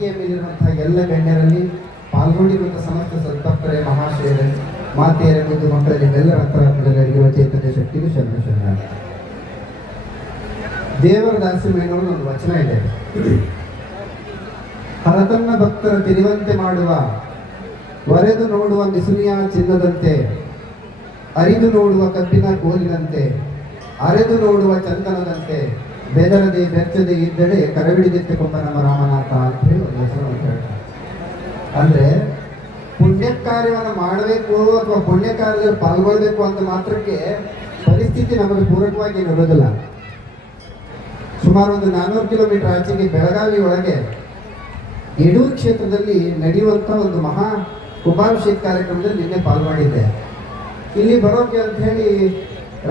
ಮೇಲಿರುವಂತಹ ಎಲ್ಲ ಗಣ್ಯರಲ್ಲಿ ಪಾಲ್ಗೊಂಡಿರುವಂತಹ ಸಮಸ್ತ ಸದ್ಭಕ್ತರೇ, ಮಹಾಶಯರೇ, ಮಾತೆಯರೇ, ಮುದ್ದು ಮಕ್ಕಳಲ್ಲಿ ಎಲ್ಲರ ಅಂತರಾತ್ಮದಲ್ಲಿರುವ ಚೈತನ್ಯ ಶಕ್ತಿಗೂ ಶರಣ. ದೇವರ ದಾಸಿಮಯ್ಯನವರು ಒಂದು ವಚನ ಇದೆ. ಹರತನ್ನ ಭಕ್ತರ ತಿರುವಂತೆ ಮಾಡುವ, ಒರೆದು ನೋಡುವ ಮಿಸುನಿಯ ಚಿನ್ನದಂತೆ, ಅರಿದು ನೋಡುವ ಕಬ್ಬಿನ ಕೋಲಿನಂತೆ, ಅರೆದು ನೋಡುವ ಚಂದನದಂತೆ, ಬೆದರದೆ ಬೆಚ್ಚದೆ ಇದ್ದಡೆ ಕರವಿಡಿದೆತ್ತೆ ಕೊಂಬ ನಮ್ಮ ರಾಮನಾಥ ಅಂತ ಹೇಳಿ ಒಂದು ಹೆಸರನ್ನು ಹೇಳ್ತಾರೆ. ಅಂದ್ರೆ ಪುಣ್ಯ ಕಾರ್ಯವನ್ನು ಮಾಡಬೇಕು ಅಥವಾ ಪುಣ್ಯ ಕಾರ್ಯದಲ್ಲಿ ಪಾಲ್ಗೊಳ್ಬೇಕು ಅಂತ ಮಾತ್ರಕ್ಕೆ ಪರಿಸ್ಥಿತಿ ನಮಗೆ ಪೂರಕವಾಗಿ ಇರೋದಿಲ್ಲ. ಸುಮಾರು ಒಂದು 400 ಕಿಲೋಮೀಟರ್ ಆಚೆಗೆ ಬೆಳಗಾವಿ ಒಳಗೆ ಯಡೂರು ಕ್ಷೇತ್ರದಲ್ಲಿ ನಡೆಯುವಂಥ ಒಂದು ಮಹಾ ಕುಂಭಾಭಿಷೇಕ ಕಾರ್ಯಕ್ರಮದಲ್ಲಿ ನಿನ್ನೆ ಪಾಲ್ಗೊಂಡಿದ್ದೆ. ಇಲ್ಲಿ ಬರೋಕೆ ಅಂತ ಹೇಳಿ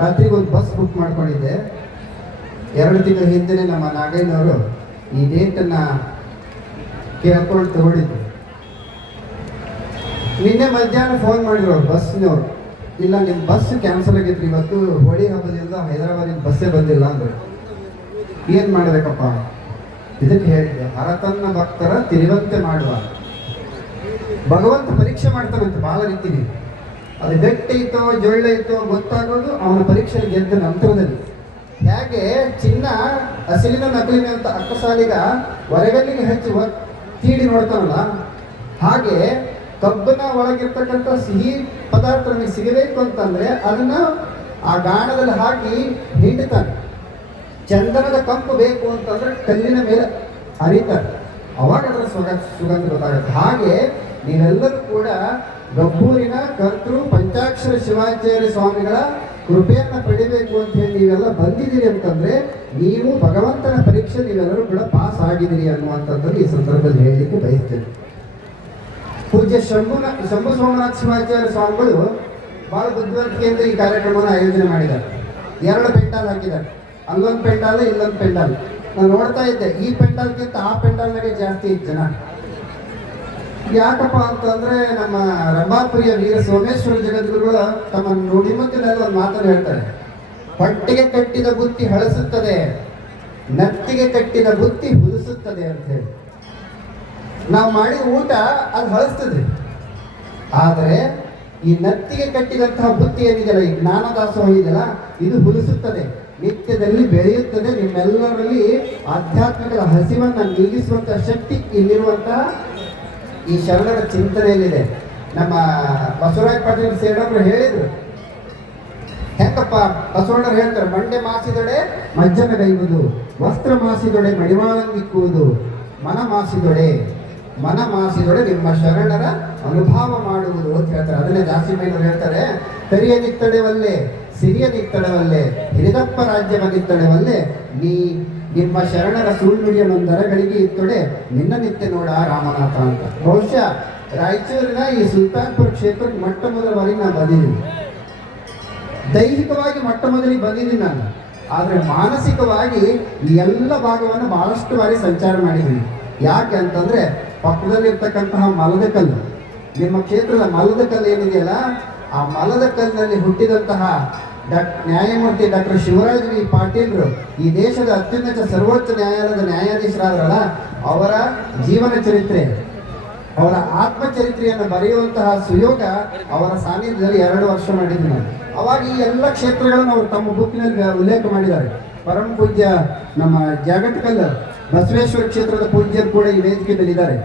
ರಾತ್ರಿಗೆ ಒಂದು ಬಸ್ ಬುಕ್ ಮಾಡ್ಕೊಂಡಿದ್ದೆ. 2 ತಿಂಗಳ ಹಿಂದೆ ನಮ್ಮ ನಾಗಯ್ಯನವರು ಈ ಡೇಟನ್ನು ಕೇಳ್ಕೊಂಡು ತಗೊಂಡಿದ್ರು. ನಿನ್ನೆ ಮಧ್ಯಾಹ್ನ ಫೋನ್ ಮಾಡಿದ್ರು ಬಸ್ನವರು, ಇಲ್ಲ ನಿಮ್ಮ ಬಸ್ ಕ್ಯಾನ್ಸಲ್ ಆಗಿತ್ತು, ಇವತ್ತು ಹೋಳಿ ಹಬ್ಬದಿಂದ ಹೈದರಾಬಾದಿನ ಬಸ್ಸೇ ಬಂದಿಲ್ಲ ಅಂದರು. ಏನು ಮಾಡಬೇಕಪ್ಪ? ಇದಕ್ಕೆ ಹೇಳಿದ್ದೆ, ಹರತನ್ನ ಭಕ್ತರ ತಿರುವಂತೆ ಮಾಡುವ. ಭಗವಂತ ಪರೀಕ್ಷೆ ಮಾಡ್ತಾನಂತೆ ಬಾಲ ರೀತಿಲಿ. ಅದು ಗಟ್ಟೈತೋ ಜೊಳ್ಳೈತೋ ಗೊತ್ತಾಗೋದು ಅವನ ಪರೀಕ್ಷೆ ಗೆದ್ದ ನಂತರದಲ್ಲಿ. ಹೇಗೆ ಚಿನ್ನ ಅಸಲಿನ ನಕಲಿನ ಅಂತ ಅಕ್ಕಸಾಲಿಗ ಹೊರಗಲ್ಲಿಗೆ ಹಚ್ಚಿ ತೀಡಿ ನೋಡ್ತಾನಲ್ಲ, ಹಾಗೆ ಕಬ್ಬನ ಒಳಗಿರ್ತಕ್ಕಂಥ ಸಿಹಿ ಪದಾರ್ಥ ನಮಗೆ ಸಿಗಬೇಕು ಅಂತಂದ್ರೆ ಅದನ್ನ ಆ ಗಾಣದಲ್ಲಿ ಹಾಕಿ ಹಿಂಡ್ತಾನೆ. ಚಂದನದ ಕಂಪು ಬೇಕು ಅಂತಂದ್ರೆ ಕಲ್ಲಿನ ಮೇಲೆ ಹರಿತಾರೆ, ಅವಾಗ ಅದರ ಸುಗಂಧ ಗೊತ್ತಾಗುತ್ತೆ. ಹಾಗೆ ನೀವೆಲ್ಲರೂ ಕೂಡ ಗಬ್ಬೂರಿನ ಕರ್ತೃ ಪಂಚಾಕ್ಷರ ಶಿವಾಚಾರ್ಯ ಸ್ವಾಮಿಗಳ ಕೃಪೆಯನ್ನು ಪಡಿಬೇಕು ಅಂತ ಹೇಳಿ ನೀವೆಲ್ಲ ಬಂದಿದ್ದೀರಿ ಅಂತಂದ್ರೆ ನೀವು ಭಗವಂತನ ಪರೀಕ್ಷೆ ನೀವೆಲ್ಲರೂ ಕೂಡ ಪಾಸ್ ಆಗಿದ್ದೀರಿ ಅನ್ನುವಂಥದ್ದನ್ನು ಈ ಸಂದರ್ಭದಲ್ಲಿ ಹೇಳಲಿಕ್ಕೆ ಬಯಸ್ತೇನೆ. ಪೂಜ್ಯ ಶಂಭು ಸೋಮನಾಥ ಶಿವಾಚಾರ್ಯ ಸ್ವಾಮಿಗಳು ಬಹಳ ಬುದ್ಧಿವಂತಿಕೆಯಿಂದ ಈ ಕಾರ್ಯಕ್ರಮವನ್ನು ಆಯೋಜನೆ ಮಾಡಿದ್ದಾರೆ. 2 ಪೆಂಡಾಲ್ ಹಾಕಿದ್ದಾರೆ, ಅಲ್ಲೊಂದು ಪೆಂಡಾಲ್ ಇಲ್ಲೊಂದು ಪೆಂಡಾಲ್. ನಾನು ನೋಡ್ತಾ ಇದ್ದೆ, ಈ ಪೆಂಡಾಲ್ಗಿಂತ ಆ ಪೆಂಡಾಲ್ನಾಗೆ ಜಾಸ್ತಿ ಇತ್ತು ಜನ. ಯಾಕಪ್ಪ ಅಂತಂದ್ರೆ ನಮ್ಮ ರಂಭಾಪುರಿಯ ವೀರ ಸೋಮೇಶ್ವರ ಜಗದ್ಗುರುಗಳು ತಮ್ಮ ನುಡಿಮುತ್ತಿನಲ್ಲಿ ಒಂದು ಮಾತನ್ನು ಹೇಳ್ತಾರೆ, ಹೊಟ್ಟೆಗೆ ಕಟ್ಟಿದ ಬುತ್ತಿ ಹಳಸುತ್ತದೆ, ನತ್ತಿಗೆ ಕಟ್ಟಿದ ಬುತ್ತಿ ಹುಲಿಸುತ್ತದೆ ಅಂತ ಹೇಳಿ. ನಾವು ಮಾಡಿದ ಊಟ ಅದು ಹಳಸ್ತದೆ, ಆದರೆ ಈ ನತ್ತಿಗೆ ಕಟ್ಟಿದಂತಹ ಬುತ್ತಿ ಏನಿದೆಯಲ್ಲ, ಈ ಜ್ಞಾನದಾಸೋಹ ಇದೆಯಲ್ಲ, ಇದು ಹುಲಿಸುತ್ತದೆ, ನಿತ್ಯದಲ್ಲಿ ಬೆಳೆಯುತ್ತದೆ. ನಿಮ್ಮೆಲ್ಲರಲ್ಲಿ ಆಧ್ಯಾತ್ಮಿಕದ ಹಸಿವನ್ನು ನೀಗಿಸುವಂತಹ ಶಕ್ತಿ ಇಲ್ಲಿರುವಂತಹ ಈ ಶರಣರ ಚಿಂತನೆಯಲ್ಲಿದೆ. ನಮ್ಮ ಬಸವರಾಜ ಪಾಟೀಲ್ ಸೇಡವರು ಹೇಳಿದ್ರು, ಹೆಂಗಪ್ಪ ಬಸವಣ್ಣರು ಹೇಳ್ತಾರೆ, ಮಂಡೆ ಮಾಸಿದೊಡೆ ಮಜ್ಜನ ಗೈವುದು, ವಸ್ತ್ರ ಮಾಸಿದೊಡೆ ಮಡಿವಾಳಂಗಿಕ್ಕುವುದು, ಮನ ಮಾಸಿದೊಡೆ ನಿಮ್ಮ ಶರಣರ ಅನುಭವ ಮಾಡುವುದು ಅಂತ ಹೇಳ್ತಾರೆ. ಅದನ್ನೇ ದಾಸಿಮಯ್ಯನವರು ಹೇಳ್ತಾರೆ, ಕರಿಯ ನಿತ್ತಡೆವಲ್ಲೇ ಸಿರಿಯ ನಿತ್ತಡವಲ್ಲೇ ಹಿರಿದಪ್ಪ ರಾಜ್ಯವನ್ನಿತ್ತಡೆವಲ್ಲೇ ನಿಮ್ಮ ಶರಣರ ಸುಳ್ಳುಡಿಯನ್ನೊಂದರಗಳಿಗೆ ಇತ್ತೊಡೆ ನಿನ್ನ ನಿತ್ಯ ನೋಡ ರಾಮನಾಥ ಅಂತ. ಬಹುಶಃ ರಾಯಚೂರಿನ ಈ ಸುಲ್ತಾನ್ಪುರ ಕ್ಷೇತ್ರಕ್ಕೆ ಮೊಟ್ಟ ಮೊದಲ ಬಾರಿಗೆ ನಾನು ಬಂದಿದ್ದೀನಿ. ದೈಹಿಕವಾಗಿ ಮೊಟ್ಟ ಮೊದಲಿಗೆ ಬಂದಿದ್ದೀನಿ ನಾನು, ಆದರೆ ಮಾನಸಿಕವಾಗಿ ಈ ಎಲ್ಲ ಭಾಗವನ್ನು ಬಹಳಷ್ಟು ಬಾರಿ ಸಂಚಾರ ಮಾಡಿದ್ದೀನಿ. ಯಾಕೆ ಅಂತಂದ್ರೆ ಪಕ್ಕದಲ್ಲಿರ್ತಕ್ಕಂತಹ ಮಲದ ಕಲ್ಲು, ನಿಮ್ಮ ಕ್ಷೇತ್ರದ ಮಲದ ಕಲ್ಲು ಏನಿದೆಯಲ್ಲ, ಆ ಮಲದ ಕಲ್ಲಿನಲ್ಲಿ ಹುಟ್ಟಿದಂತಹ ನ್ಯಾಯಮೂರ್ತಿ ಡಾಕ್ಟರ್ ಶಿವರಾಜ್ ವಿ ಪಾಟೀಲ್ರು ಈ ದೇಶದ ಅತ್ಯುನ್ನತ ಸರ್ವೋಚ್ಚ ನ್ಯಾಯಾಲಯದ ನ್ಯಾಯಾಧೀಶರಾದ್ರಲ್ಲ, ಅವರ ಜೀವನ ಚರಿತ್ರೆ, ಅವರ ಆತ್ಮಚರಿತ್ರೆಯನ್ನು ಬರೆಯುವಂತಹ ಸುಯೋಗ ಅವರ ಸಾನ್ನಿಧ್ಯದಲ್ಲಿ 2 ವರ್ಷ ಮಾಡಿದ್ವಿ ನಾನು. ಅವಾಗ ಈ ಎಲ್ಲ ಕ್ಷೇತ್ರಗಳನ್ನು ಅವರು ತಮ್ಮ ಬುಕ್ಕಿನಲ್ಲಿ ಉಲ್ಲೇಖ ಮಾಡಿದ್ದಾರೆ. ಪರಮ ಪೂಜ್ಯ ನಮ್ಮ ಜಾಗಟಕಲ್ ಬಸವೇಶ್ವರ ಕ್ಷೇತ್ರದ ಪೂಜ್ಯರು ಕೂಡ ಈ ವೇದಿಕೆಯಲ್ಲಿದ್ದಾರೆ.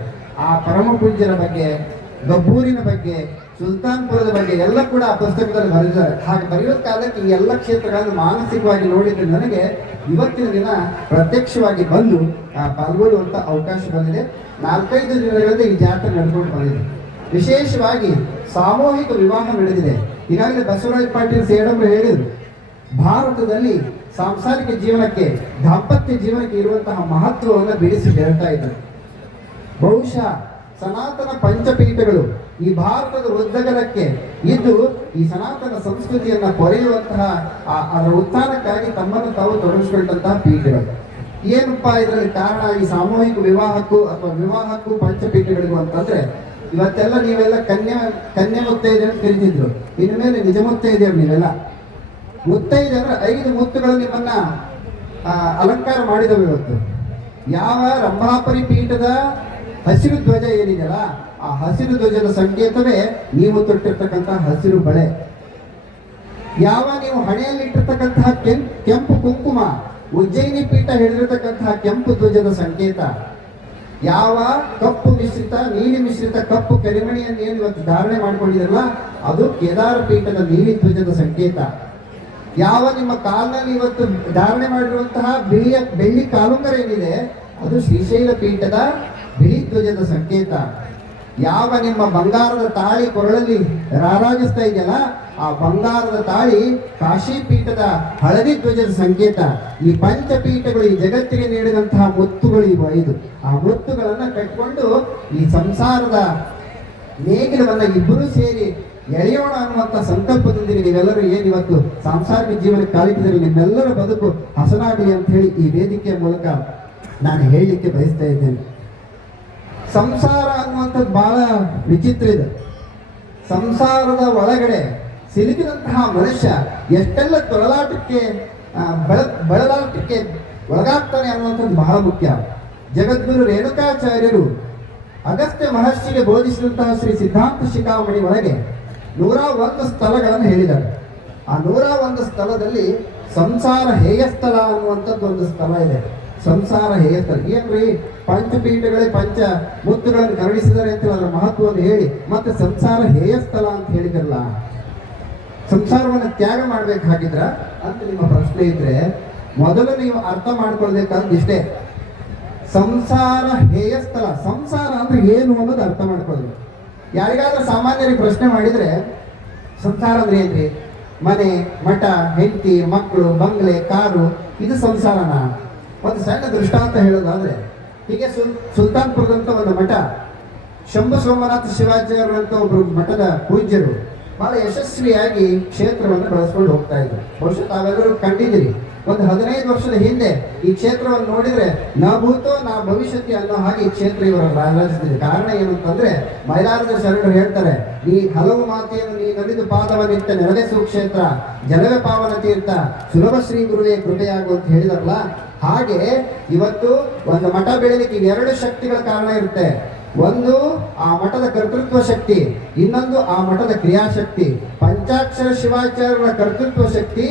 ಆ ಪರಮ ಪೂಜ್ಯರ ಬಗ್ಗೆ, ಗಬ್ಬೂರಿನ ಬಗ್ಗೆ, ಸುಲ್ತಾನ್ಪುರದ ಬಗ್ಗೆ ಎಲ್ಲ ಕೂಡ ಆ ಪುಸ್ತಕದಲ್ಲಿ ಬರೆದಿದ್ದಾರೆ. ಹಾಗೆ ಬರೆಯೋ ಕಾಲಕ್ಕೆ ಈ ಎಲ್ಲ ಕ್ಷೇತ್ರಗಳನ್ನು ಮಾನಸಿಕವಾಗಿ ನೋಡಿದ್ರೆ ನನಗೆ ಇವತ್ತಿನ ದಿನ ಪ್ರತ್ಯಕ್ಷವಾಗಿ ಬಂದು ಪಾಲ್ಗೊಳ್ಳುವಂಥ ಅವಕಾಶ ಬಂದಿದೆ. 4-5 ದಿನಗಳಿಂದ ಈ ಜಾತ್ರೆ ನಡ್ಕೊಂಡು ಬಂದಿದೆ. ವಿಶೇಷವಾಗಿ ಸಾಮೂಹಿಕ ವಿವಾಹ ನಡೆದಿದೆ. ಈಗಾಗಲೇ ಬಸವರಾಜ ಪಾಟೀಲ್ ಸೇಡವರು ಹೇಳಿದರು, ಭಾರತದಲ್ಲಿ ಸಾಂಸಾರಿಕ ಜೀವನಕ್ಕೆ, ದಾಂಪತ್ಯ ಜೀವನಕ್ಕೆ ಇರುವಂತಹ ಮಹತ್ವವನ್ನು ಬಿಡಿಸಿ ಹೇಳ್ತಾ ಇದ್ದಾರೆ. ಬಹುಶಃ ಸನಾತನ ಪಂಚಪೀಠಗಳು ಈ ಭಾರತದ ಉದ್ದಗಲಕ್ಕೆ ಇದ್ದು ಈ ಸನಾತನ ಸಂಸ್ಕೃತಿಯನ್ನು ಕೊರೆಯುವಂತಹ ಅದರ ಉತ್ಥಾನಕ್ಕಾಗಿ ತಮ್ಮನ್ನು ತಾವು ತೊಡಗಿಸಿಕೊಂಡಂತಹ ಪೀಠಗಳು. ಏನಪ್ಪ ಇದರಲ್ಲಿ ಕಾರಣ ಈ ಸಾಮೂಹಿಕ ವಿವಾಹಕ್ಕೂ ಅಥವಾ ವಿವಾಹಕ್ಕೂ ಪಂಚಪೀಠಗಳಿಗೂ ಅಂತಂದ್ರೆ, ಇವತ್ತೆಲ್ಲ ನೀವೆಲ್ಲ ಕನ್ಯೆ ಮುತ್ತೈದೆ ಅಂತ ಕರೀತಿದ್ರು, ಇನ್ಮೇಲೆ ನಿಜ ಮುತ್ತೈದೆ ನೀವೆಲ್ಲ. ಮುತ್ತೈದೆ ಅಂದ್ರೆ 5 ಮುತ್ತುಗಳು ನಿಮ್ಮನ್ನ ಅಲಂಕಾರ ಮಾಡಿದವು. ಇವತ್ತು ಯಾವ ರಂಭಾಪುರಿ ಪೀಠದ ಹಸಿರು ಧ್ವಜ ಏನಿದೆಯಲ್ಲ, ಆ ಹಸಿರು ಧ್ವಜದ ಸಂಕೇತವೇ ನೀವು ತೊಟ್ಟಿರ್ತಕ್ಕಂತಹ ಹಸಿರು ಬಳೆ. ಯಾವ ನೀವು ಹಣೆಯಲ್ಲಿಟ್ಟಿರ್ತಕ್ಕಂತಹ ಕೆಂಪು ಕುಂಕುಮ ಉಜ್ಜಯಿನಿ ಪೀಠ ಹಿಡಿದಿರ್ತಕ್ಕಂತಹ ಕೆಂಪು ಧ್ವಜದ ಸಂಕೇತ. ಯಾವ ಕಪ್ಪು ಮಿಶ್ರಿತ ನೀಲಿ ಮಿಶ್ರಿತ ಕಪ್ಪು ಕರಿಮಣಿಯನ್ನು ಏನು ಇವತ್ತು ಧಾರಣೆ ಮಾಡ್ಕೊಂಡಿದ್ರಲ್ಲ, ಅದು ಕೇದಾರ ಪೀಠದ ನೀಲಿ ಧ್ವಜದ ಸಂಕೇತ. ಯಾವ ನಿಮ್ಮ ಕಾಲಿನಲ್ಲಿ ಇವತ್ತು ಧಾರಣೆ ಮಾಡಿರುವಂತಹ ಬೆಳ್ಳಿ ಕಾಲುಂಗರ ಏನಿದೆ, ಅದು ಶ್ರೀಶೈಲ ಪೀಠದ ಬಿಳಿ ಧ್ವಜದ ಸಂಕೇತ. ಯಾವ ನಿಮ್ಮ ಬಂಗಾರದ ತಾಳಿ ಕೊರಳಲ್ಲಿ ರಾರಾಜಿಸ್ತಾ ಇದೆಯಲ್ಲ, ಆ ಬಂಗಾರದ ತಾಳಿ ಕಾಶಿ ಪೀಠದ ಹಳದಿ ಧ್ವಜದ ಸಂಕೇತ. ಈ ಪಂಚಪೀಠಗಳು ಈ ಜಗತ್ತಿಗೆ ನೀಡಿದಂತಹ ಮುತ್ತುಗಳು ಇವು 5. ಆ ಮುತ್ತುಗಳನ್ನ ಕಟ್ಕೊಂಡು ಈ ಸಂಸಾರದ ನೇಗಿಲವನ್ನ ಇಬ್ಬರು ಸೇರಿ ಎಳೆಯೋಣ ಅನ್ನುವಂಥ ಸಂಕಲ್ಪದೊಂದಿಗೆ ನೀವೆಲ್ಲರೂ ಏನಿವತ್ತು ಸಾಂಸಾರಿಕ ಜೀವನಕ್ಕೆ ಕಾಲಿಟ್ಟಿದರೆ ನಿಮ್ಮೆಲ್ಲರ ಬದುಕು ಹಸನಾಗಲಿ ಅಂತ ಹೇಳಿ ಈ ವೇದಿಕೆಯ ಮೂಲಕ ನಾನು ಹೇಳಲಿಕ್ಕೆ ಬಯಸ್ತಾ ಇದ್ದೇನೆ. ಸಂಸಾರ ಅನ್ನುವಂಥದ್ದು ಬಹಳ ವಿಚಿತ್ರ ಇದೆ. ಸಂಸಾರದ ಒಳಗಡೆ ಸಿಲುಕಿದಂತಹ ಮನುಷ್ಯ ಎಷ್ಟೆಲ್ಲ ತೊಳಲಾಟಕ್ಕೆ ಬಳಲಾಟಕ್ಕೆ ಒಳಗಾಗ್ತಾನೆ ಅನ್ನುವಂಥದ್ದು ಬಹಳ ಮುಖ್ಯ. ಜಗದ್ಗುರು ರೇಣುಕಾಚಾರ್ಯರು ಅಗಸ್ತ್ಯ ಮಹರ್ಷಿಗೆ ಬೋಧಿಸಿದಂತಹ ಶ್ರೀ ಸಿದ್ಧಾಂತ ಶಿಖಾಮಣಿ ಒಳಗೆ 101 ಸ್ಥಳಗಳನ್ನು ಹೇಳಿದ್ದಾರೆ. ಆ 101 ಸ್ಥಳದಲ್ಲಿ ಸಂಸಾರ ಹೇಯ ಸ್ಥಳ ಅನ್ನುವಂಥದ್ದು ಒಂದು ಸ್ಥಳ ಇದೆ. ಸಂಸಾರ ಹೇಯ ಸ್ಥಳ ಏನ್ರಿ, ಪಂಚಪೀಠಗಳೇ ಪಂಚ ಮುತ್ತುಗಳನ್ನು ಕರುಣಿಸಿದ್ದಾರೆ ಅಂತ ಅದರ ಮಹತ್ವವನ್ನು ಹೇಳಿ ಮತ್ತೆ ಸಂಸಾರ ಹೇಯ ಸ್ಥಳ ಅಂತ ಹೇಳಿದ್ರಲ್ಲ, ಸಂಸಾರವನ್ನು ತ್ಯಾಗ ಮಾಡ್ಬೇಕಾಗಿದ್ರ ಅಂತ ನಿಮ್ಮ ಪ್ರಶ್ನೆ ಇದ್ರೆ, ಮೊದಲು ನೀವು ಅರ್ಥ ಮಾಡ್ಕೊಳ್ಬೇಕಾದ್ರೆ ಇಷ್ಟೇ, ಸಂಸಾರ ಹೇಯ ಸ್ಥಳ, ಸಂಸಾರ ಅಂದ್ರೆ ಏನು ಅನ್ನೋದು ಅರ್ಥ ಮಾಡ್ಕೊಳ್ಬೇಕು. ಯಾರಿಗಾದ್ರೂ ಸಾಮಾನ್ಯರಿಗೆ ಪ್ರಶ್ನೆ ಮಾಡಿದ್ರೆ ಸಂಸಾರ ಅಂದ್ರೆ ಏನ್ರಿ, ಮನೆ ಮಠ ಹೆಂಡತಿ ಮಕ್ಕಳು ಬಂಗ್ಲೆ ಕಾರು, ಇದು ಸಂಸಾರನ? ಒಂದು ಸಣ್ಣ ದೃಷ್ಟಾಂತ ಹೇಳೋದಾದ್ರೆ, ಹೀಗೆ ಸುಲ್ತಾನ್ಪುರದಂತ ಒಂದು ಮಠ, ಶಂಭು ಸೋಮನಾಥ ಶಿವಾಚಾರ್ಯರು ಅಂತ ಒಬ್ರು ಮಠದ ಪೂಜ್ಯರು ಬಹಳ ಯಶಸ್ವಿಯಾಗಿ ಕ್ಷೇತ್ರವನ್ನು ಬೆಳೆಸ್ಕೊಂಡು ಹೋಗ್ತಾ ಇದ್ರು. ಬಹುಶಃ ತಾವೆಲ್ಲರೂ ಕಂಡಿದ್ದೀರಿ. ಒಂದು 15 ವರ್ಷದ ಹಿಂದೆ ಈ ಕ್ಷೇತ್ರವನ್ನು ನೋಡಿದ್ರೆ ನಾ ಭೂತೋ ನಾ ಭವಿಷ್ಯತಿ ಅನ್ನೋ ಹಾಗೆ ಈ ಕ್ಷೇತ್ರ ಇವರ ರಾಜಿಸಿದೆ. ಕಾರಣ ಏನು ಅಂತಂದ್ರೆ, ಮೈಲಾರದ ಶರಣರು ಹೇಳ್ತಾರೆ, ನೀ ಹಲವು ಮಾತೆಯನ್ನು ನೀ ನಲಿದು ಪಾದವನ್ನಿಟ್ಟ ನೆರವೇಸುವ ಕ್ಷೇತ್ರ, ಜನವೇ ಪಾವನ ತೀರ್ಥ, ಸುಲಭ ಶ್ರೀ ಗುರುವೇ ಕೃಪೆಯಾಗು ಅಂತ ಹೇಳಿದಾರಲ್ಲ. ಹಾಗೆ ಇವತ್ತು ಒಂದು ಮಠ ಬೆಳೆಯಲಿಕ್ಕೆ 2 ಶಕ್ತಿಗಳ ಕಾರಣ ಇರುತ್ತೆ. ಒಂದು ಆ ಮಠದ ಕರ್ತೃತ್ವ ಶಕ್ತಿ, ಇನ್ನೊಂದು ಆ ಮಠದ ಕ್ರಿಯಾಶಕ್ತಿ. ಪಂಚಾಕ್ಷರ ಶಿವಾಚಾರ್ಯರ ಕರ್ತೃತ್ವ ಶಕ್ತಿ,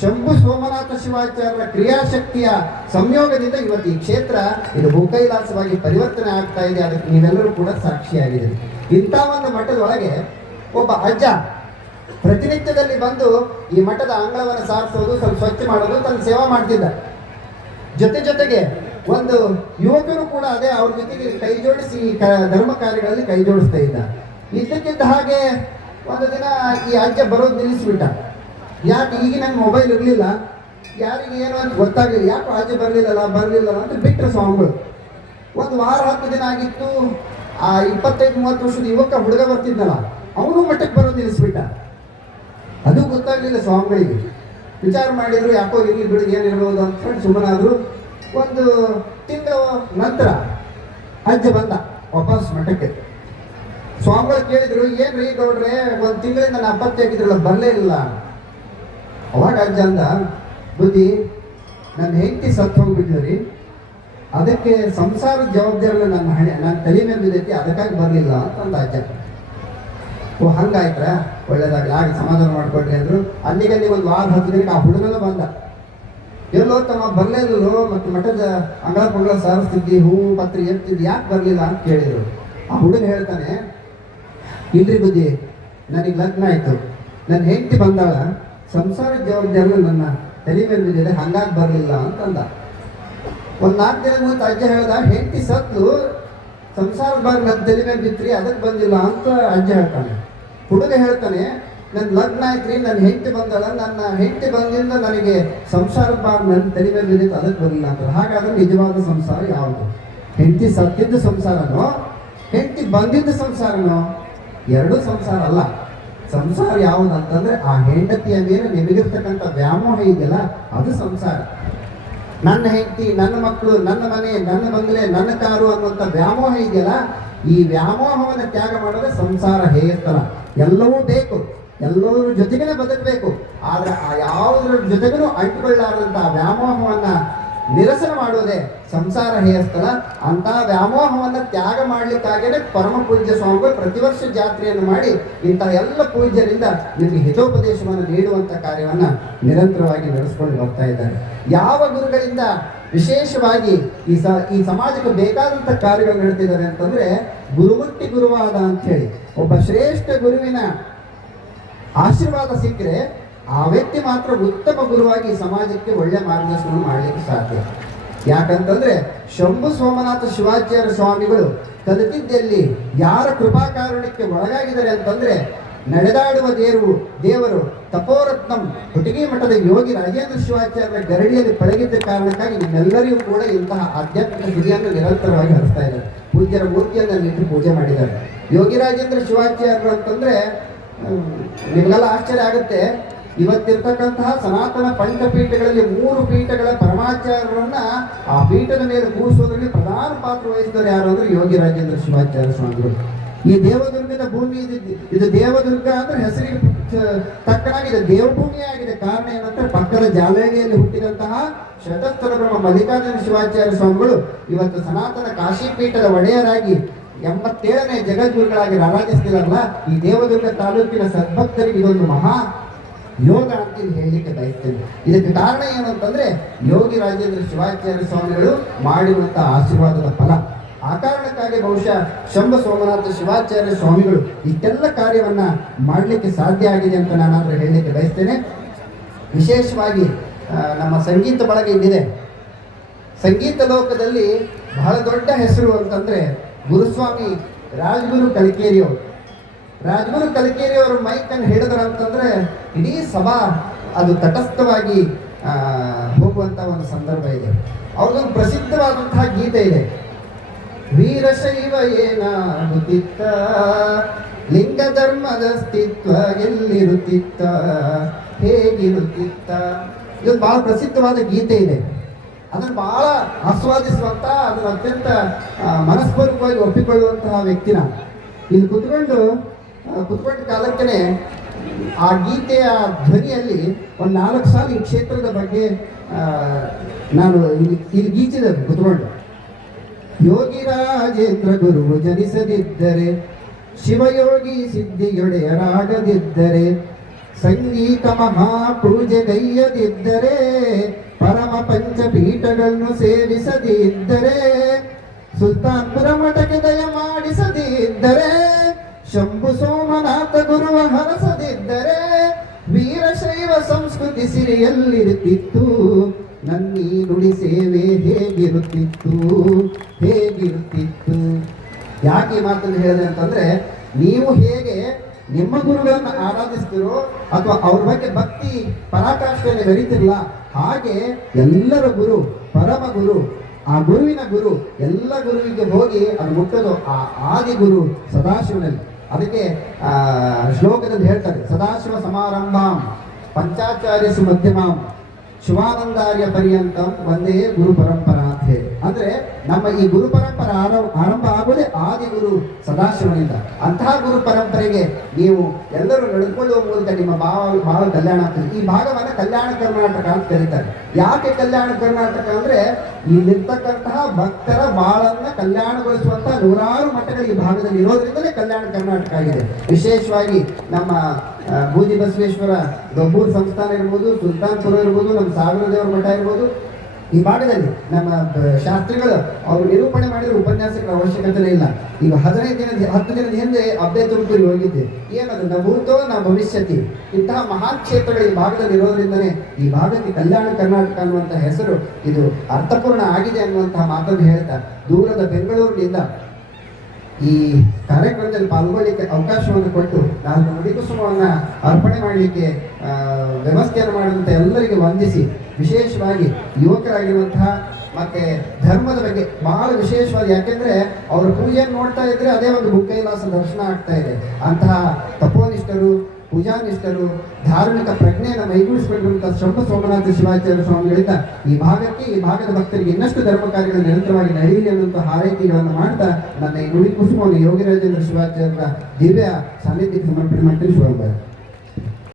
ಶಂಭು ಸೋಮನಾಥ ಶಿವಾಚಾರ್ಯರ ಕ್ರಿಯಾಶಕ್ತಿಯ ಸಂಯೋಗದಿಂದ ಇವತ್ತು ಈ ಕ್ಷೇತ್ರ ಇದು ಭೂಕೈಲಾಸವಾಗಿ ಪರಿವರ್ತನೆ ಆಗ್ತಾ ಇದೆ. ಅದಕ್ಕೆ ನೀವೆಲ್ಲರೂ ಕೂಡ ಸಾಕ್ಷಿಯಾಗಿದ್ದೀರಿ. ಇಂಥ ಒಂದು ಮಠದೊಳಗೆ ಒಬ್ಬ ಅಜ್ಜ ಪ್ರತಿನಿತ್ಯದಲ್ಲಿ ಬಂದು ಈ ಮಠದ ಅಂಗಳವನ್ನು ಸಾರಿಸೋದು, ಸ್ವಲ್ಪ ಸ್ವಚ್ಛ ಮಾಡೋದು, ತನ್ನ ಸೇವಾ ಮಾಡ್ತಿದ್ದ. ಜೊತೆಗೆ ಒಂದು ಯುವಕರು ಕೂಡ ಅದೇ ಅವ್ರ ಜೊತೆಗೆ ಕೈ ಜೋಡಿಸಿ ಧರ್ಮ ಕಾರ್ಯಗಳಲ್ಲಿ ಕೈ ಜೋಡಿಸ್ತಾ ಇದ್ದ. ಇದ್ದಕ್ಕಿದ್ದ ಹಾಗೆ ಒಂದು ದಿನ ಈ ಅಜ್ಜ ಬರೋದು ನಿಲ್ಲಿಸ್ಬಿಟ್ಟ. ಯಾಕೆ, ಈಗ ನಂಗೆ ಮೊಬೈಲ್ ಇರಲಿಲ್ಲ, ಯಾರಿಗೆ ಏನು ಅಂತ ಗೊತ್ತಾಗಲಿಲ್ಲ, ಯಾಕೆ ಅಜ್ಜ ಬರಲಿಲ್ಲ ಅಂತ ಬಿಟ್ಟರು ಸ್ವಾಮಿಗಳು. ಒಂದು ವಾರ 10 ದಿನ ಆಗಿತ್ತು. ಆ 25-30 ವರ್ಷದ ಯುವಕ ಹುಡುಗ ಬರ್ತಿದ್ನಲ್ಲ, ಅವನು ಮಠಕ್ಕೆ ಬರೋದು ನಿಲ್ಲಿಸ್ಬಿಟ್ಟ. ಅದು ಗೊತ್ತಾಗಲಿಲ್ಲ ಸ್ವಾಮಿಗಳಿಗೆ. ವಿಚಾರ ಮಾಡಿದ್ರು, ಯಾಕೋ ಇರಲಿ ಬಿಡು ಏನಿರ್ಬೋದು ಅಂತ ಹೇಳಿ ಸುಮ್ಮನಾದ್ರು. ಒಂದು ತಿಂಗಳ ನಂತರ ಅಜ್ಜ ಬಂದ ವಾಪಸ್ ಮಠಕ್ಕೆ. ಸ್ವಾಮಿಗಳು ಕೇಳಿದ್ರು, ಏನ್ರಿ ಗೌಡ್ರೆ, ಒಂದು ತಿಂಗಳಿಂದ ನಾನು ಅಪ್ಪತ್ತಿ ಆಗಿದ್ರಲ್ಲ, ಬರಲೇ ಇಲ್ಲ. ಅವಾಗ ಅಜ್ಜ ಅಂದ, ಬುದ್ಧಿ, ನನ್ನ ಹೆಂಡತಿ ಸತ್ತು ಹೋಗ್ಬಿಟ್ಟಿದ್ರಿ, ಅದಕ್ಕೆ ಸಂಸಾರದ ಜವಾಬ್ದಾರಿ ನನ್ನ ತಲೆ ಮೇಲೆ ಬಿದ್ದೈತಿ, ಅದಕ್ಕಾಗಿ ಬರಲಿಲ್ಲ ಅಂತಂದ ಅಜ್ಜ. ಓ ಹಂಗಾಯ್ತಾ, ಒಳ್ಳೇದಾಗಲಿ, ಆಗ ಸಮಾಧಾನ ಮಾಡ್ಕೊಳ್ರಿ ಅಂದರು. ಅಲ್ಲಿಗೆ ಒಂದು ವಾರ 10 ದಿನಕ್ಕೆ ಆ ಹುಡುಗನ ಬಂದ. ಎಲ್ಲೋ ತಮ್ಮ ಬರಲಿಲ್ಲೋ, ಮತ್ತು ಮಠದ ಅಂಗಳ ಪಂಗಳ ಸಾರಿಸ್ತಿದ್ದಿ, ಹೂವು ಪತ್ರಿ ಎತ್ತಿದ್ದಿ, ಯಾಕೆ ಬರಲಿಲ್ಲ ಅಂತ ಕೇಳಿದರು. ಆ ಹುಡುಗ ಹೇಳ್ತಾನೆ, ಇಲ್ರಿ ಬುದ್ಧಿ, ನನಗೆ ಲಗ್ನ ಆಯಿತು, ನನ್ನ ಹೆಂಡತಿ ಬಂದಾಳ, ಸಂಸಾರ ಜವಾಬ್ದಾರಿ ನನ್ನ ತಲೆ ಮೇಲೆ ಬಿದ್ದಿದೆ, ಹಂಗಾಗಿ ಬರಲಿಲ್ಲ ಅಂತಂದ. ಒಂದು 4 ದಿನ ಮುಂದೆ ಅಜ್ಜ ಹೇಳ್ದ, ಹೆಂಡತಿ ಸತ್ಲು, ಸಂಸಾರದ ಭಾರ ನನ್ನ ತಲೆ ಮೇಲೆ ಬಿತ್ರಿ, ಅದಕ್ಕೆ ಬಂದಿಲ್ಲ ಅಂತ ಅಜ್ಜ ಹೇಳ್ತಾನೆ. ಹುಡುಗ ಹೇಳ್ತಾನೆ, ನನ್ನ ಲಗ್ನ ಆಯ್ತ್ರಿ, ನನ್ನ ಹೆಂಡತಿ ಬಂದಾಳ, ನನ್ನ ಹೆಂಡತಿ ಬಂದಿಂದ ನನಗೆ ಸಂಸಾರದ ಭಾರ ನನ್ನ ತಲೆ ಮೇಲೆ ಬಿದ್ದಿತ್ತು, ಅದಕ್ಕೆ ಬರಲಿಲ್ಲ ಅಂತ. ಹಾಗಾದ್ರೆ ನಿಜವಾದ ಸಂಸಾರ ಯಾವುದು? ಹೆಂಡತಿ ಸತ್ತಿದ್ದ ಸಂಸಾರನೋ, ಹೆಂಡತಿ ಬಂದಿದ್ದ ಸಂಸಾರನೋ? 2 ಸಂಸಾರ ಅಲ್ಲ. ಸಂಸಾರ ಯಾವುದು ಅಂತಂದ್ರೆ, ಆ ಹೆಂಡತಿಯ ಮೇಲೆ ನಿಮಗಿರ್ತಕ್ಕಂಥ ವ್ಯಾಮೋಹ ಇದೆಯಲ್ಲ, ಅದು ಸಂಸಾರ. ನನ್ನ ಹೆಂಡತಿ, ನನ್ನ ಮಕ್ಕಳು, ನನ್ನ ಮನೆ, ನನ್ನ ಬಂಗಲೆ, ನನ್ನ ಕಾರು ಅನ್ನುವಂಥ ವ್ಯಾಮೋಹ ಇದೆಯಲ್ಲ, ಈ ವ್ಯಾಮೋಹವನ್ನು ತ್ಯಾಗ ಮಾಡೋದೇ ಸಂಸಾರ ಹೇಯಸ್ಥಳ. ಎಲ್ಲವೂ ಬೇಕು, ಎಲ್ಲರ ಜೊತೆಗೇ ಬದುಕಬೇಕು, ಆದರೆ ಆ ಯಾವುದರ ಜೊತೆಗೂ ಅಂಟಿಕೊಳ್ಳಾರಂಥ ವ್ಯಾಮೋಹವನ್ನು ನಿರಸನ ಮಾಡುವುದೇ ಸಂಸಾರ ಹೇಯಸ್ಥಳ. ಅಂತ ವ್ಯಾಮೋಹವನ್ನು ತ್ಯಾಗ ಮಾಡಲಿಕ್ಕಾಗೇ ಪರಮ ಪೂಜ್ಯ ಸ್ವಾಮಿಗಳು ಪ್ರತಿ ವರ್ಷ ಜಾತ್ರೆಯನ್ನು ಮಾಡಿ ಇಂತಹ ಎಲ್ಲ ಪೂಜ್ಯರಿಂದ ನಿಮಗೆ ಹಿತೋಪದೇಶವನ್ನು ನೀಡುವಂಥ ಕಾರ್ಯವನ್ನು ನಿರಂತರವಾಗಿ ನಡೆಸ್ಕೊಂಡು ಬರ್ತಾ ಇದ್ದಾರೆ. ಯಾವ ಗುರುಗಳಿಂದ ವಿಶೇಷವಾಗಿ ಈ ಸಮಾಜಕ್ಕೆ ಬೇಕಾದಂಥ ಕಾರ್ಯಗಳು ನಡೆತಿದ್ದಾರೆ ಅಂತಂದರೆ, ಗುರುಮುಟ್ಟಿ ಗುರುವಾದ ಅಂಥೇಳಿ ಒಬ್ಬ ಶ್ರೇಷ್ಠ ಗುರುವಿನ ಆಶೀರ್ವಾದ ಸಿಕ್ಕರೆ ಆ ವ್ಯಕ್ತಿ ಮಾತ್ರ ಉತ್ತಮ ಗುರುವಾಗಿ ಸಮಾಜಕ್ಕೆ ಒಳ್ಳೆ ಮಾರ್ಗದರ್ಶನ ಮಾಡಲಿಕ್ಕೆ ಸಾಧ್ಯ. ಯಾಕಂತಂದ್ರೆ ಶಂಭು ಸೋಮನಾಥ ಶಿವಾಚಾರ್ಯ ಸ್ವಾಮಿಗಳು ಕಲಿತಿದ್ದಲ್ಲಿ ಯಾರ ಕೃಪಾಕಾರುಣ್ಯಕ್ಕೆ ಒಳಗಾಗಿದ್ದಾರೆ ಅಂತಂದ್ರೆ, ನಡೆದಾಡುವ ದೇವರು ತಪೋರತ್ನಂ ಹುಟಗಿ ಮಠದ ಯೋಗಿ ರಾಜೇಂದ್ರ ಶಿವಾಚಾರ್ಯರ ಗರಡಿಯಲ್ಲಿ ಪಳಗಿದ್ದ ಕಾರಣಕ್ಕಾಗಿ ನಿಮ್ಮೆಲ್ಲರಿಗೂ ಕೂಡ ಇಂತಹ ಆಧ್ಯಾತ್ಮಿಕ ಹಿರಿಯನ್ನು ನಿರಂತರವಾಗಿ ಹರಿಸ್ತಾ ಇದ್ದಾರೆ. ಪೂಜ್ಯರ ಮೂರ್ತಿಯನ್ನು ನಿಂತು ಪೂಜೆ ಮಾಡಿದ್ದಾರೆ. ಯೋಗಿ ರಾಜೇಂದ್ರ ಶಿವಾಚಾರ್ಯರು ಅಂತಂದ್ರೆ ನಿಮಗೆಲ್ಲ ಆಶ್ಚರ್ಯ ಆಗುತ್ತೆ. ಇವತ್ತಿರ್ತಕ್ಕಂತಹ ಸನಾತನ ಪಂಚಪೀಠಗಳಲ್ಲಿ 3 ಪೀಠಗಳ ಪರಮಾಚಾರ್ಯರನ್ನ ಆ ಪೀಠದ ಮೇಲೆ ಕೂರಿಸೋದ್ರಲ್ಲಿ ಪ್ರಧಾನ ಪಾತ್ರ ವಹಿಸಿದವರು ಯಾರು ಅಂದ್ರೆ ಯೋಗಿ ರಾಜೇಂದ್ರ ಶಿವಾಚಾರ್ಯ ಸ್ವಾಮಿಗಳು. ಈ ದೇವದುರ್ಗದ ಭೂಮಿ ಇದು ದೇವದುರ್ಗ ಅಂದ್ರೆ ಹೆಸರಿಗೆ ತಕ್ಕನಾಗಿ ಇದು ದೇವಭೂಮಿಯಾಗಿದೆ. ಕಾರಣ ಏನಂದ್ರೆ ಪಕ್ಕದ ಜಾಲಹಳ್ಳಿಯಲ್ಲಿ ಹುಟ್ಟಿದಂತಹ ಶತಸ್ಥಲ ಬ್ರಹ್ಮ ಮಲ್ಲಿಕಾರ್ಜುನ ಶಿವಾಚಾರ್ಯ ಸ್ವಾಮಿಗಳು ಇವತ್ತು ಸನಾತನ ಕಾಶಿ ಪೀಠದ ಒಡೆಯರಾಗಿ 87ನೇ ಜಗದ್ಗುರುಗಳಾಗಿ ರಾರಾಜಿಸ್ತಿದಾರಲ್ಲ. ಈ ದೇವದುರ್ಗ ತಾಲೂಕಿನ ಸದ್ಭಕ್ತರಿಗೆ ಇದೊಂದು ಮಹಾ ಯೋಗ ಅಂತ ಹೇಳಲಿಕ್ಕೆ ಬಯಸ್ತೇನೆ. ಇದಕ್ಕೆ ಕಾರಣ ಏನು ಅಂತಂದ್ರೆ ಯೋಗಿ ರಾಜೇಂದ್ರ ಶಿವಾಚಾರ್ಯ ಸ್ವಾಮಿಗಳು ಮಾಡಿರುವಂತಹ ಆಶೀರ್ವಾದದ ಫಲ. ಆ ಕಾರಣಕ್ಕಾಗಿ ಬಹುಶಃ ಶಂಭು ಸೋಮನಾಥ ಶಿವಾಚಾರ್ಯ ಸ್ವಾಮಿಗಳು ಇಷ್ಟೆಲ್ಲ ಕಾರ್ಯವನ್ನ ಮಾಡಲಿಕ್ಕೆ ಸಾಧ್ಯ ಆಗಿದೆ ಅಂತ ನಾನಾದ್ರೂ ಹೇಳಲಿಕ್ಕೆ ಬಯಸ್ತೇನೆ. ವಿಶೇಷವಾಗಿ ನಮ್ಮ ಸಂಗೀತ ಬಳಗ ಇಲ್ಲಿದೆ. ಸಂಗೀತ ಲೋಕದಲ್ಲಿ ಬಹಳ ದೊಡ್ಡ ಹೆಸರು ಅಂತಂದ್ರೆ ಗುರುಸ್ವಾಮಿ ರಾಜಗುರು ಕಲಿಕೇರಿಯವರು. ರಾಜಗುರು ಕಲಿಕೇರಿಯವರು ಮೈಕನ್ನು ಹಿಡಿದ್ರು ಅಂತಂದ್ರೆ ಇಡೀ ಸಭಾ ಅದು ತಟಸ್ಥವಾಗಿ ಹೋಗುವಂತ ಒಂದು ಸಂದರ್ಭ ಇದೆ. ಅವ್ರದೊಂದು ಪ್ರಸಿದ್ಧವಾದಂತಹ ಗೀತೆ ಇದೆ. ವೀರಶೈವ ಏನಾಗುತ್ತಿತ್ತ, ಲಿಂಗ ಧರ್ಮದ ಅಸ್ತಿತ್ವ ಎಲ್ಲಿರುತ್ತಿತ್ತ, ಹೇಗಿರುತ್ತಿತ್ತ. ಇದು ಬಹಳ ಪ್ರಸಿದ್ಧವಾದ ಗೀತೆ ಇದೆ. ಅದನ್ನು ಬಹಳ ಆಸ್ವಾದಿಸುವಂತ, ಅದನ್ನು ಅತ್ಯಂತ ಮನಸ್ಪೂರ್ವಕವಾಗಿ ಒಪ್ಪಿಕೊಳ್ಳುವಂತಹ ವ್ಯಕ್ತಿನ ಇಲ್ಲಿ ಕುತ್ಕೊಂಡು ಕಾಲಕ್ಕೇ ಆ ಗೀತೆಯ ಧ್ವನಿಯಲ್ಲಿ ಒಂದು 4 ಸಾಲ ಈ ಕ್ಷೇತ್ರದ ಬಗ್ಗೆ ನಾನು ಇಲ್ಲಿ ಗೀಚಿದೆ ಕುತ್ಕೊಂಡು. ಯೋಗಿ ರಾಜೇಂದ್ರ ಗುರು ಜನಿಸದಿದ್ದರೆ, ಶಿವಯೋಗಿ ಸಿದ್ಧಿಯೊಡೆಯರಾಗದಿದ್ದರೆ, ಸಂಗೀತ ಮಹಾಪೂಜೆಗೈಯದಿದ್ದರೆ, ಪರಮ ಪಂಚಪೀಠಗಳನ್ನು ಸೇವಿಸದಿದ್ದರೆ, ಸುಲ್ತಾನ್ಪುರ ಮಠಕ್ಕೆ ದಯ ಮಾಡಿಸದಿದ್ದರೆ, ಶಂಭು ಸೋಮನಾಥ ಗುರುವ ಹರಸದಿದ್ದರೆ, ವೀರಶೈವ ಸಂಸ್ಕೃತಿ ಸಿರಿಯಲ್ಲಿರುತ್ತಿತ್ತು, ನನ್ನೀ ನುಡಿ ಸೇವೆ ಹೇಗಿರುತ್ತಿತ್ತು. ಯಾಕೆ ಈ ಮಾತನ್ನು ಹೇಳಿದೆ ಅಂತಂದ್ರೆ, ನೀವು ಹೇಗೆ ನಿಮ್ಮ ಗುರುಗಳನ್ನು ಆರಾಧಿಸ್ತಿರೋ ಅಥವಾ ಅವ್ರ ಬಗ್ಗೆ ಭಕ್ತಿ ಪರಾಕಾಷ್ಠೆಯಲ್ಲಿ ಬೆರೀತಿರಲ್ಲ, ಹಾಗೆ ಎಲ್ಲರ ಗುರು ಪರಮ ಗುರು, ಆ ಗುರುವಿನ ಗುರು ಎಲ್ಲ ಗುರುವಿಗೆ ಹೋಗಿ ಅದು ಮುಟ್ಟೋದು ಆ ಆದಿಗುರು ಸದಾಶಿವನಲ್ಲಿ. ಅದಕ್ಕೆ ಶ್ಲೋಕದಲ್ಲಿ ಹೇಳ್ತಾರೆ, ಸದಾಶಿವ ಸಮಾರಂಭಾಂ ಪಂಚಾಚಾರ್ಯಸು ಮಧ್ಯಮಾಂ ಶಿವಾನಂದಾರ್ಯ ಪರ್ಯಂತಂ ಒಂದೇ ಗುರು ಪರಂಪರಾ ಅಂತ ಹೇಳಿ. ಅಂದ್ರೆ ನಮ್ಮ ಈ ಗುರು ಪರಂಪರ ಆರಂಭ ಆಗೋದೇ ಆದಿಗುರು ಸದಾಶಿವನಿಂದ. ಅಂತಹ ಗುರು ಪರಂಪರೆಗೆ ನೀವು ಎಲ್ಲರೂ ನಡೆದುಕೊಳ್ಳುವ ಮೂಲಕ ನಿಮ್ಮ ಭಾವ ಕಲ್ಯಾಣ ಆಗ್ತದೆ. ಈ ಭಾಗವನ್ನ ಕಲ್ಯಾಣ ಕರ್ನಾಟಕ ಅಂತ ಕರೀತಾರೆ. ಯಾಕೆ ಕಲ್ಯಾಣ ಕರ್ನಾಟಕ ಅಂದ್ರೆ, ಇಲ್ಲಿರ್ತಕ್ಕಂತಹ ಭಕ್ತರ ಬಾಳನ್ನ ಕಲ್ಯಾಣಗೊಳಿಸುವಂತಹ 100 ಮಠಗಳು ಈ ಭಾಗದಲ್ಲಿ ಇರೋದ್ರಿಂದಲೇ ಕಲ್ಯಾಣ ಕರ್ನಾಟಕ ಆಗಿದೆ. ವಿಶೇಷವಾಗಿ ನಮ್ಮ ಬೂದಿ ಬಸವೇಶ್ವರ ಗಬ್ಬೂರ್ ಸಂಸ್ಥಾನ ಇರ್ಬೋದು, ಸುಲ್ತಾನ್ಪುರ ಇರ್ಬೋದು, ನಮ್ಮ ಸಾವಿರ ದೇವರ ಮಠ ಇರ್ಬೋದು, ಈ ಭಾಗದಲ್ಲಿ ನಮ್ಮ ಶಾಸ್ತ್ರಿಗಳು ಅವರು ನಿರೂಪಣೆ ಮಾಡಿರೋ ಉಪನ್ಯಾಸಗಳ ಅವಶ್ಯಕತೆ ಇಲ್ಲ. ಈಗ 10 ದಿನದ ಹಿಂದೆ ಅಬ್ಬೆ ತುಮಕೂರಿಗೆ ಹೋಗಿದ್ದೆ. ಏನದು ನ ಭೂತೋ ನ ಭವಿಷ್ಯತಿ. ಇಂತಹ ಮಹಾನ್ ಕ್ಷೇತ್ರಗಳು ಈ ಭಾಗದಲ್ಲಿ ಇರೋದ್ರಿಂದನೇ ಈ ಭಾಗಕ್ಕೆ ಕಲ್ಯಾಣ ಕರ್ನಾಟಕ ಅನ್ನುವಂಥ ಹೆಸರು ಇದು ಅರ್ಥಪೂರ್ಣ ಆಗಿದೆ ಅನ್ನುವಂತಹ ಮಾತನ್ನು ಹೇಳ್ತಾ, ದೂರದ ಬೆಂಗಳೂರಿನಿಂದ ಈ ಕಾರ್ಯಕ್ರಮದಲ್ಲಿ ಪಾಲ್ಗೊಳ್ಳಿಕ್ಕೆ ಅವಕಾಶವನ್ನು ಕೊಟ್ಟು ನಾನು ನುಡಿಕುಸುಮವನ್ನು ಅರ್ಪಣೆ ಮಾಡಲಿಕ್ಕೆ ವ್ಯವಸ್ಥೆಯನ್ನು ಮಾಡಿದಂಥ ಎಲ್ಲರಿಗೆ ವಂದಿಸಿ, ವಿಶೇಷವಾಗಿ ಯುವಕರಾಗಿರುವಂತಹ ಮತ್ತೆ ಧರ್ಮದ ಬಗ್ಗೆ ಬಹಳ ವಿಶೇಷವಾಗಿ, ಯಾಕೆಂದ್ರೆ ಅವರ ಪೂಜೆಯನ್ನು ನೋಡ್ತಾ ಇದ್ರೆ ಅದೇ ಒಂದು ಭೂಕೈಲಾಸ ದರ್ಶನ ಆಗ್ತಾ ಇದೆ. ಅಂತಹ ತಪೋನಿಷ್ಠರು, ಪೂಜಾನಿಷ್ಠರು, ಧಾರ್ಮಿಕ ಪ್ರಜ್ಞೆಯನ್ನು ಮೈಗೂಡಿಸಿಕೊಂಡಿರುವಂತಹ ಶಂಭು ಸೋಮನಾಥ ಶಿವಾಚಾರ್ಯ ಸ್ವಾಮಿಗಳಿಂದ ಈ ಭಾಗಕ್ಕೆ, ಈ ಭಾಗದ ಭಕ್ತರಿಗೆ ಇನ್ನಷ್ಟು ಧರ್ಮ ಕಾರ್ಯಗಳು ನಿರಂತರವಾಗಿ ನಡೆಯಲಿ ಅನ್ನುವಂಥ ಹಾರೈಕೆಗಳನ್ನು ಮಾಡ್ತಾ ನನ್ನ ಈ ನುಡಿ ಕುಸುಮವನ್ನು ಯೋಗಿರಾಜೇಂದ್ರ ಶಿವಾಚಾರ್ಯರ ದಿವ್ಯ ಸಾನ್ನಿಧ್ಯಕ್ಕೆ ಸಮರ್ಪಣೆ ಮಾಡ್ತೀನಿ. ಶುಭ.